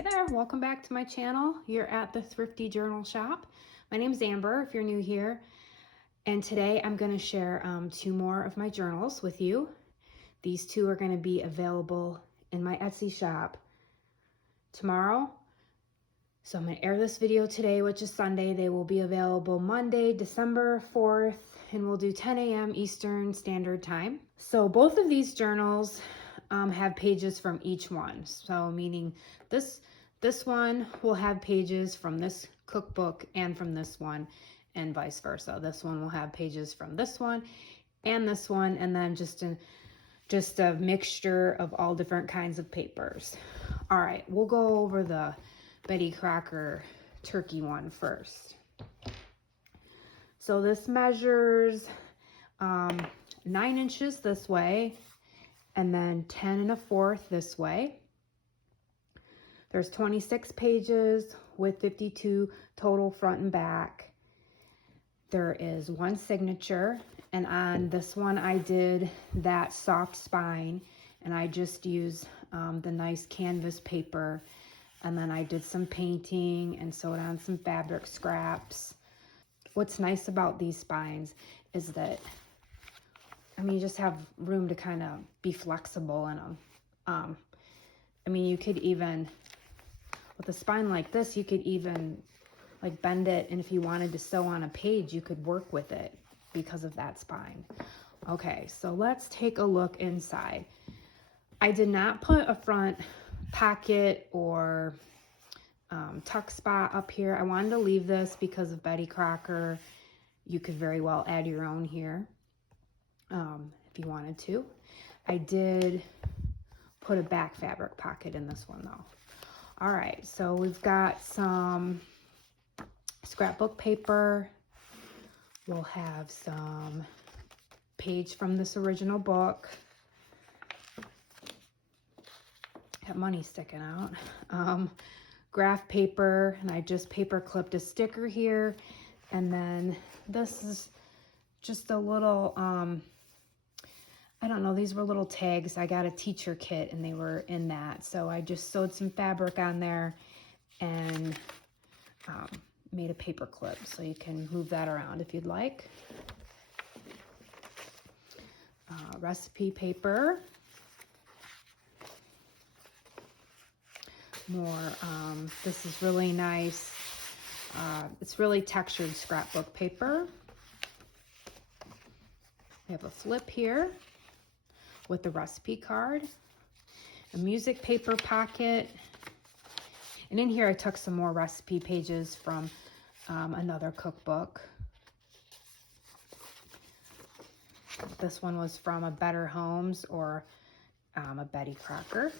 Hey there, welcome back to my channel. You're at the Thrifty Journal Shop. My name's Amber, if you're new here. And today I'm going to share 2 more of my journals with you. These 2 are going to be available in my Etsy shop tomorrow. So I'm going to air this video today, which is Sunday. They will be available Monday, December 4th, and we'll do 10 a.m. Eastern Standard Time. So both of these journals have pages from each one. So meaning this one will have pages from this cookbook and from this one, and vice versa. This one will have pages from this one, and then just a mixture of all different kinds of papers. All right, we'll go over the Betty Crocker turkey one first. So this measures 9 inches this way, and then 10 1/4 this way. There's 26 pages with 52 total front and back. There is 1 signature, and on this one I did that soft spine, and I just used the nice canvas paper, and then I did some painting and sewed on some fabric scraps. What's nice about these spines is that you just have room to kind of be flexible in them. You could even, with a spine like this, you could even like bend it, and if you wanted to sew on a page, you could work with it because of that spine. Okay, so let's take a look inside. I did not put a front pocket or tuck spot up here. I wanted to leave this because of Betty Crocker. You could very well add your own here. If you wanted to. I did put a back fabric pocket in this one though. All right, so we've got some scrapbook paper. We'll have some page from this original book. Got money sticking out. Graph paper, and I just paper clipped a sticker here. And then this is just a little, I don't know, these were little tags. I got a teacher kit and they were in that. So I just sewed some fabric on there and made a paper clip. So you can move that around if you'd like. Recipe paper. More, this is really nice. It's really textured scrapbook paper. We have a flip here with the recipe card, a music paper pocket, and in here I took some more recipe pages from another cookbook. This one was from a Better Homes or a Betty Crocker.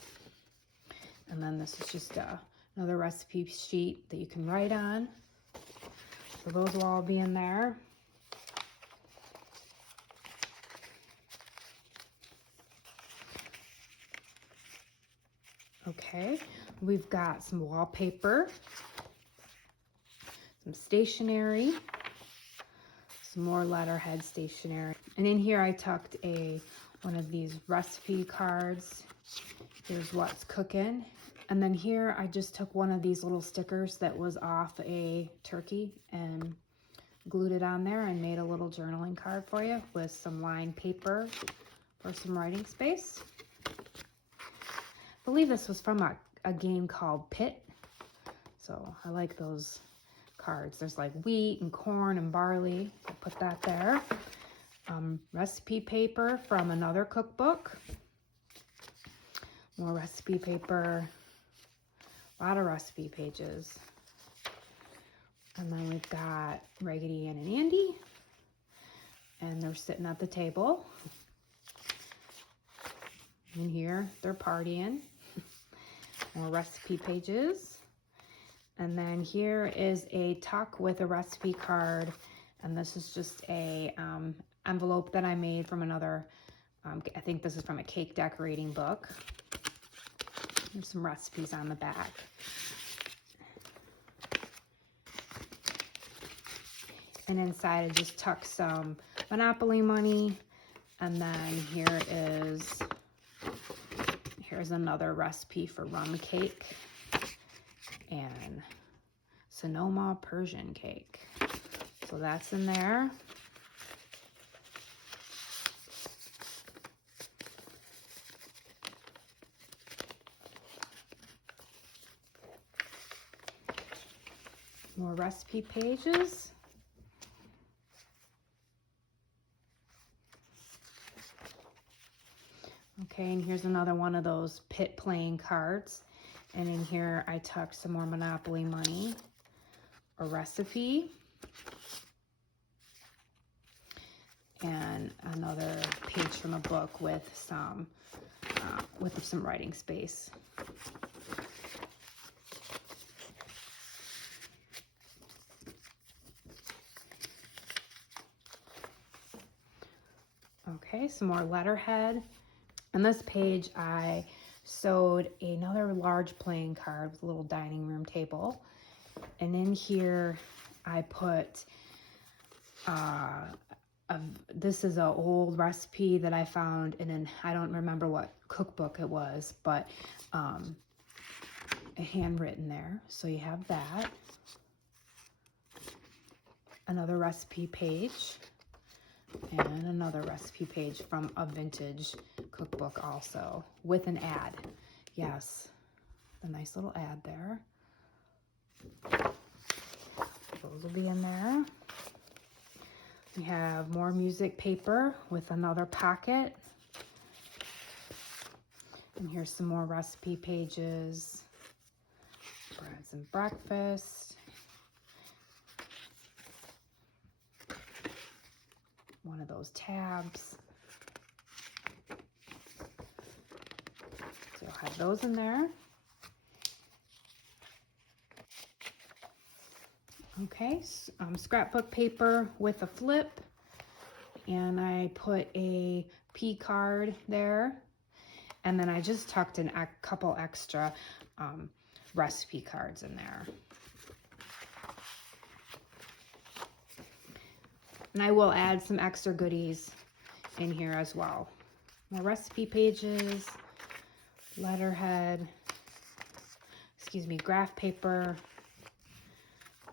And then this is just another recipe sheet that you can write on. So those will all be in there. Okay, we've got some wallpaper, some stationery, some more letterhead stationery. And in here I tucked one of these recipe cards. Here's what's cooking. And then here I just took one of these little stickers that was off a turkey and glued it on there and made a little journaling card for you with some lined paper for some writing space. I believe this was from a game called Pit. So I like those cards. There's like wheat and corn and barley. I'll put that there. Recipe paper from another cookbook. More recipe paper. A lot of recipe pages. And then we've got Raggedy Ann and Andy. And they're sitting at the table. And here they're partying. More recipe pages. And then here is a tuck with a recipe card. And this is just a envelope that I made from another, I think this is from a cake decorating book. There's some recipes on the back. And inside I just tucked some Monopoly money. And then here's another recipe for rum cake. and Sonoma Persian cake. So that's in there. More recipe pages. Okay, and here's another one of those pit playing cards. And in here I tucked some more Monopoly money, a recipe, and another page from a book with some writing space. Okay, some more letterhead. On this page, I sewed another large playing card with a little dining room table. And in here, I put, this is an old recipe that I found in an, I don't remember what cookbook it was, but handwritten there. So you have that. Another recipe page. And another recipe page from a vintage cookbook also, with an ad. Yes, a nice little ad there. Those will be in there. We have more music paper with another pocket. And here's some more recipe pages. Breads and breakfast. One of those tabs. So you'll have those in there. Okay, scrapbook paper with a flip. And I put a P card there. And then I just tucked in a couple extra recipe cards in there. And I will add some extra goodies in here as well. More recipe pages, letterhead, graph paper,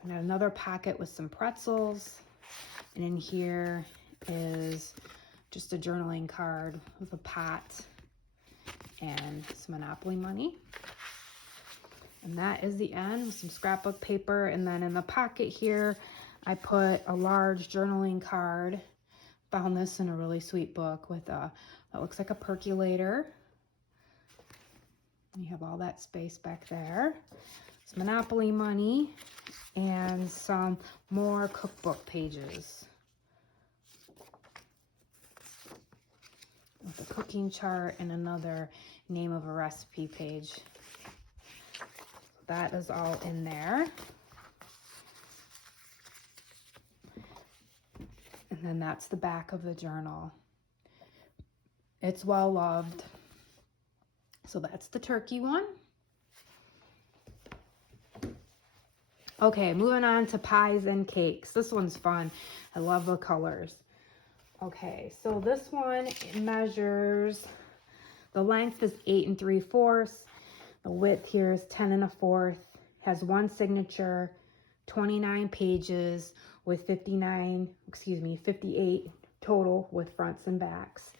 and another pocket with some pretzels. And in here is just a journaling card with a pot and some Monopoly money. And that is the end with some scrapbook paper. And then in the pocket here, I put a large journaling card. Found this in a really sweet book with that looks like a percolator. You have all that space back there. Some Monopoly money and some more cookbook pages. With a cooking chart and another name of a recipe page. That is all in there. And then that's the back of the journal. It's well loved. So that's the turkey one. Okay, moving on to pies and cakes. This one's fun. I love the colors. Okay, so this one measures, the length is 8 3/4. The width here is 10 1/4. Has one signature, 29 pages with 58 total with fronts and backs.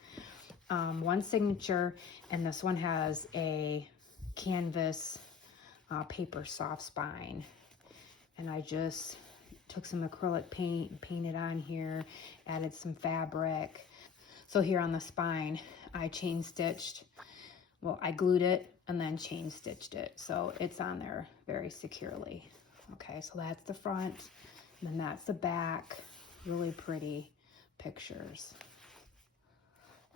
One signature, and this one has a canvas paper soft spine. And I just took some acrylic paint, painted on here, added some fabric. So here on the spine, I chain stitched, well, I glued it and then chain stitched it. So it's on there very securely. Okay, so that's the front, and then that's the back. Really pretty pictures.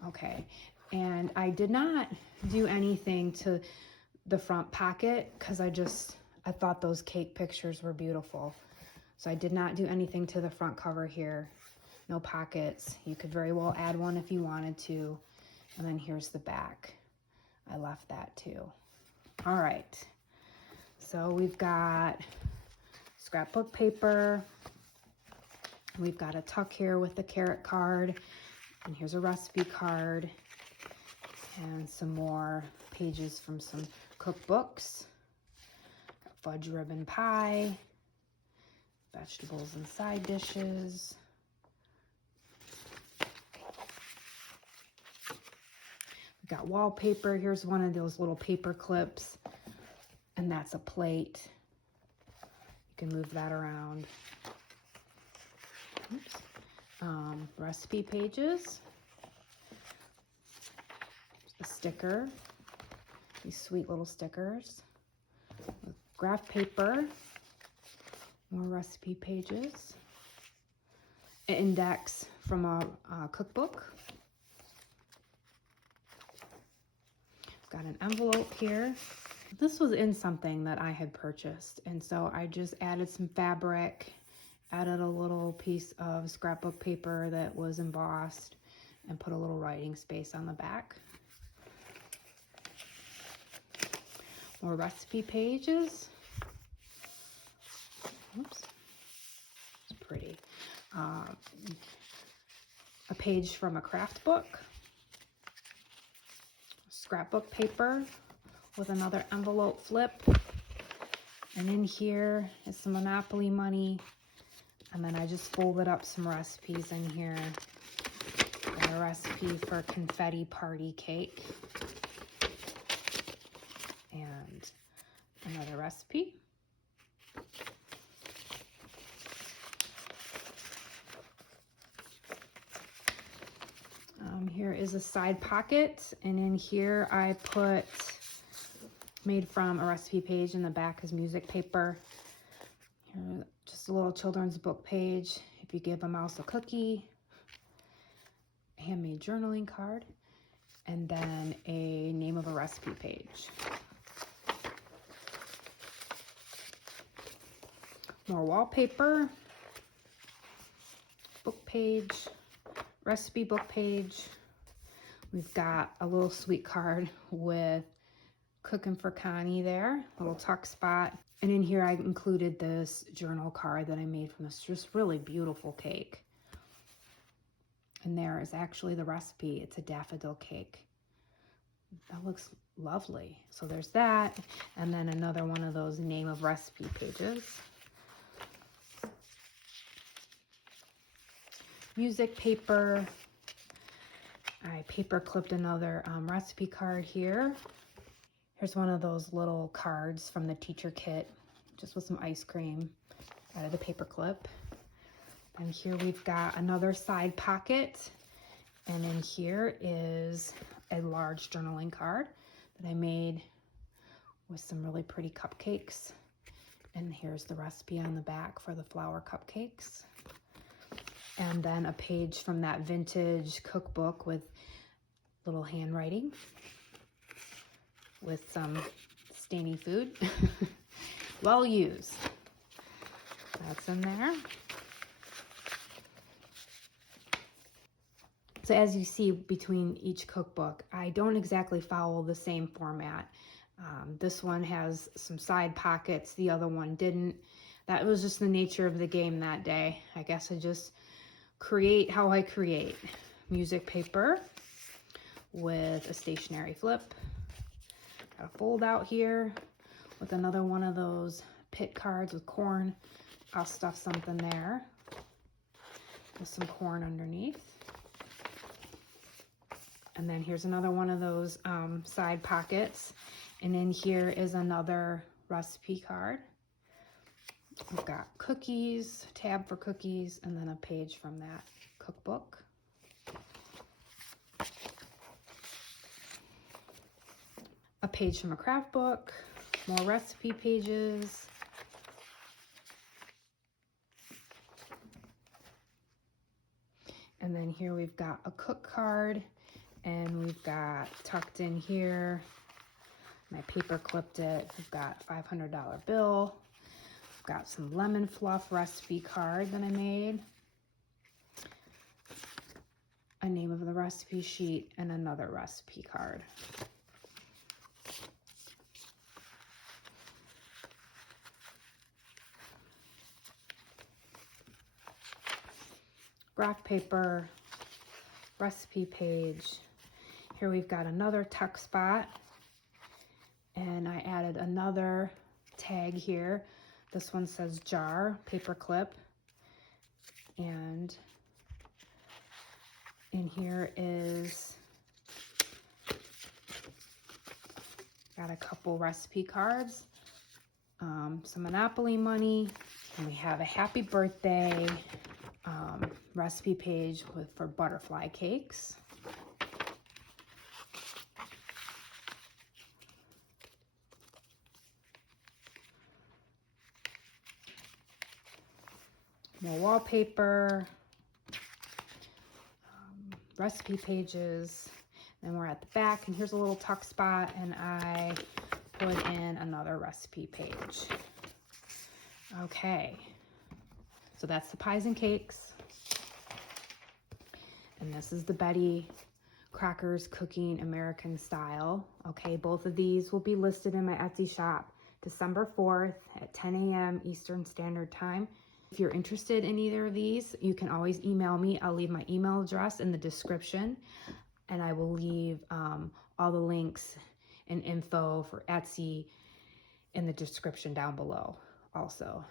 Okay, and I did not do anything to the front pocket because I thought those cake pictures were beautiful. So I did not do anything to the front cover here. No pockets. You could very well add one if you wanted to. And then here's the back. I left that too. All right. So we've got scrapbook paper. We've got a tuck here with the carrot card. And here's a recipe card. And some more pages from some cookbooks. fudge ribbon pie, vegetables and side dishes. We've got wallpaper. Here's one of those little paper clips, and that's a plate. You can move that around. Oops. Recipe pages. A sticker. These sweet little stickers. Graph paper. More recipe pages. An index from a cookbook. Got an envelope here. This was in something that I had purchased, and so I just added some fabric, added a little piece of scrapbook paper that was embossed, and put a little writing space on the back. More recipe pages. Oops, it's pretty. A page from a craft book. Scrapbook paper with another envelope flip. And in here is some Monopoly money. And then I just folded up some recipes in here. Got a recipe for confetti party cake. And another recipe. Here is a side pocket, and in here I put, made from a recipe page. In the back is music paper. Here, just a little children's book page. If you give a mouse a cookie. A handmade journaling card. And then a name of a recipe page. More wallpaper. Book page. Recipe book page. We've got a little sweet card with Cooking for Connie there, little tuck spot. And in here I included this journal card that I made from this just really beautiful cake. And there is actually the recipe. It's a daffodil cake. That looks lovely. So there's that. And then another one of those name of recipe pages. Music paper. I paper clipped another recipe card here. Here's one of those little cards from the teacher kit, just with some ice cream out of the paper clip. And here we've got another side pocket. And in here is a large journaling card that I made with some really pretty cupcakes. And here's the recipe on the back for the flour cupcakes. And then a page from that vintage cookbook with little handwriting with some stainy food. Well used. That's in there. So as you see between each cookbook, I don't exactly follow the same format. This one has some side pockets, the other one didn't. That was just the nature of the game that day. I guess I just create how I create. Music paper with a stationary flip. Got a fold out here with another one of those pit cards with corn. I'll stuff something there with some corn underneath. And then here's another one of those side pockets. And in here is another recipe card. We've got cookies, tab for cookies, and then a page from that cookbook. A page from a craft book, more recipe pages. And then here we've got a cook card, and we've got tucked in here, my paper clipped it, we've got a $500 bill. Got some lemon fluff recipe card that I made. A name of the recipe sheet and another recipe card. Graph paper, recipe page. Here we've got another tuck spot, and I added another tag here. This one says jar, paper clip. And in here is, got a couple recipe cards, some Monopoly money, and we have a happy birthday recipe page for butterfly cakes. More wallpaper, recipe pages. Then we're at the back, and here's a little tuck spot, and I put in another recipe page. Okay, so that's the pies and cakes. And this is the Betty Crackers Cooking American Style. Okay, both of these will be listed in my Etsy shop December 4th at 10 a.m. Eastern Standard Time. If you're interested in either of these, you can always email me. I'll leave my email address in the description, and I will leave all the links and info for Etsy in the description down below also.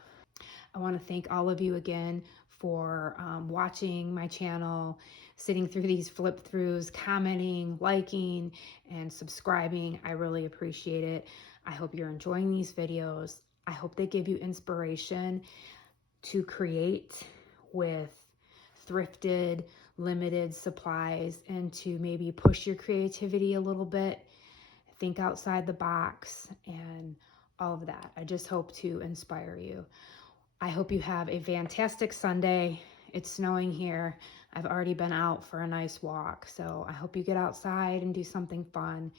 I want to thank all of you again for watching my channel, sitting through these flip throughs, commenting, liking, and subscribing. I really appreciate it. I hope you're enjoying these videos. I hope they give you inspiration to create with thrifted, limited supplies, and to maybe push your creativity a little bit, think outside the box, and all of that. I just hope to inspire you. I hope you have a fantastic Sunday. It's snowing here. I've already been out for a nice walk, so I hope you get outside and do something fun,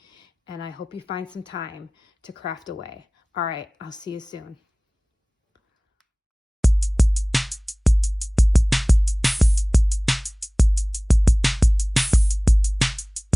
and I hope you find some time to craft away. All right, I'll see you soon.